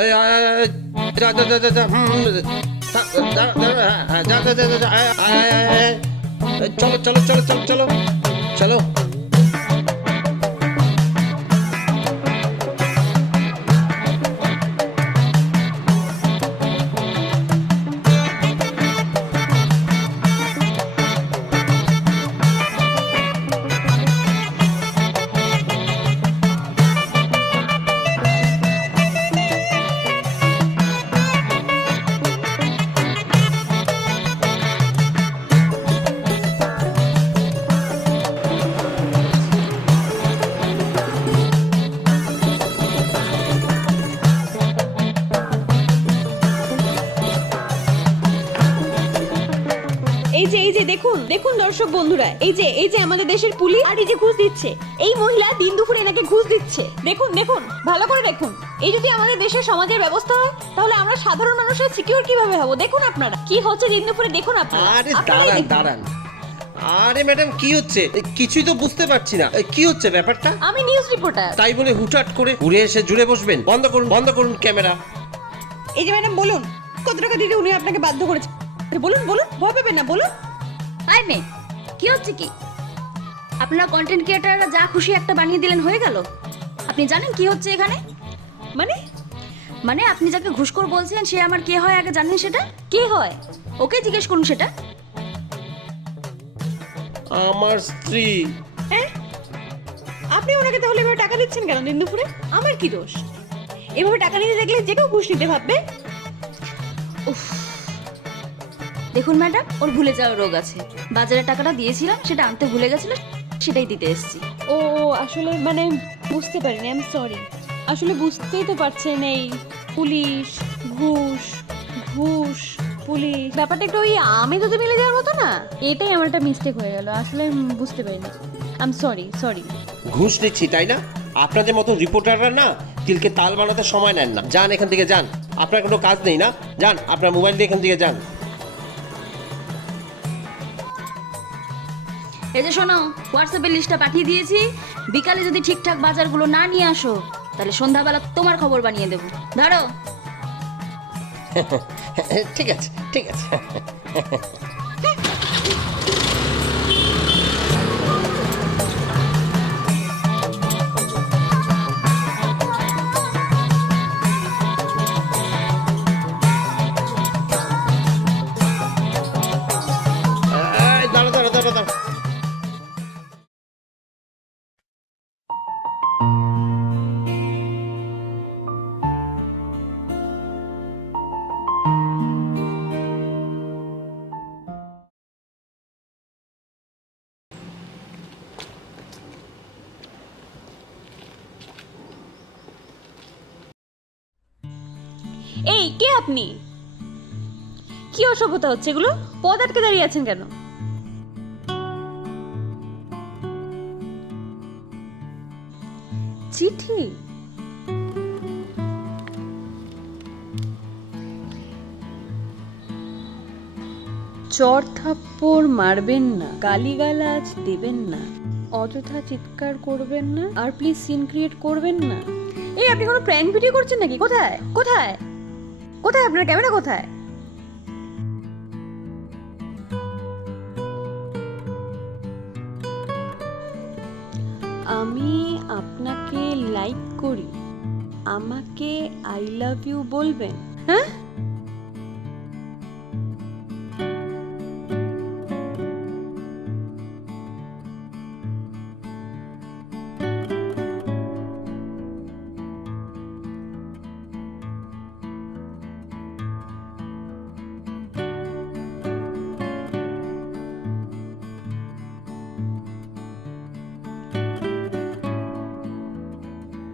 এই, যা যা যা যা যা, যা যা যা যা, চলো চলো চলো চলো চলো চলো। এই যে দেখুন দেখুন দর্শক বন্ধুরা, এই যে আমাদের দেশের পুলিশ আর এই যে ঘুষ দিচ্ছে, এই মহিলা দিন দুপুরে এনাকে ঘুষ দিচ্ছে। দেখুন দেখুন ভালো করে দেখুন, এই যদি আমাদের দেশের সমাজের ব্যবস্থা হয় তাহলে আমরা সাধারণ মানুষরা সিকিউর কিভাবে হব? দেখুন আপনারা কি হচ্ছে দিন দুপুরে, দেখুন আপনারা। আরে দাঁড়ান দাঁড়ান, আরে ম্যাডাম কি হচ্ছে? কিছুই তো বুঝতে পারছি না, কি হচ্ছে ব্যাপারটা? আমি নিউজ রিপোর্টার। তাই বলে হুটহাট করে ঘুরে এসে জুড়ে বসবেন? বন্ধ করুন ক্যামেরা। এই যে ম্যাডাম বলুন, কত টাকা দিতে উনি আপনাকে বাধ্য করেছে? বলুন বলুন, ভয় পাবেন না, বলুন। আই মে, কি হচ্ছে কি? আপনারা কন্টেন্ট ক্রিয়েটাররা যা খুশি একটা বানিয়ে দিলেন, হয়ে গেল? আপনি জানেন কি হচ্ছে এখানে? মানে মানে আপনি যাকে ঘুষখোর বলছেন সে আমার কে হয় আগে জানেন সেটা? কে হয়? ওকে জিজ্ঞেস করুন সেটা। আমার স্ত্রী। হ্যাঁ, আপনি ওনাকে তাহলে এভাবে টাকা দিচ্ছেন কেন দিন দুপুরে? আমার কি দোষ? এভাবে টাকা নিতে দেখলে যে কেউ ঘুষ নিতে ভাববে। উফ, দেখুন ম্যাডাম, ওর ভুলে যাওয়ার রোগ আছে। বাজারে টাকাটা দিয়েছিলাম, সেটা আনতে ভুলে গেছিল, সেটাই দিতে এসেছি। ও আসলে মানে বুঝতে পারিনি, আই এম সরি। আসলে বুঝতেই তো পারছেন, এই পুলিশ ঘুষ ঘুষ পুলিশ ব্যাপারটা একটু ওই আমি তো মিলে যাওয়ার মতো না। এটাই আমার একটা মিস্টেক হয়ে গেল, আসলে বুঝতে পারিনি। I am sorry sorry. ঘুষ নিচ্ছি তাই না? আপনাদের মতো রিপোর্টাররা না তিলকে তাল বানাতে সময় নেন না। যান এখান থেকে যান, আপনার কোনো কাজ নেই না? যান, আপনার মোবাইল দিয়ে এখান থেকে যান। এই যে শোনো, হোয়াটসঅ্যাপে লিস্টটা পাঠিয়ে দিয়েছি। বিকালে যদি ঠিকঠাক বাজারগুলো না নিয়ে আসো তাহলে সন্ধ্যাবেলা তোমার খবর বানিয়ে দেবো। ধরো। ঠিক আছে ঠিক আছে। দাঁড়া দাঁড়া দাঁড়া দাঁড়া। এই কে আপনি? কি অসভ্যতা হচ্ছে এগুলো? পদ আটকে দাঁড়িয়ে আছেন কেন? চিঠি? চর থাপ্পড় মারবেন না, গালিগালাজ দেবেন না, অযথা চিৎকার করবেন না, আর প্লিজ সিন ক্রিয়েট করবেন না। এই আপনি কোনো প্র্যাঙ্ক ভিডিও করছেন নাকি? কোথায় কোথায় কোথায় আপনার ক্যামেরা কোথায়? আমি আপনাকে লাইক করি, আমাকে আই লাভ ইউ বলবেন? হ্যাঁ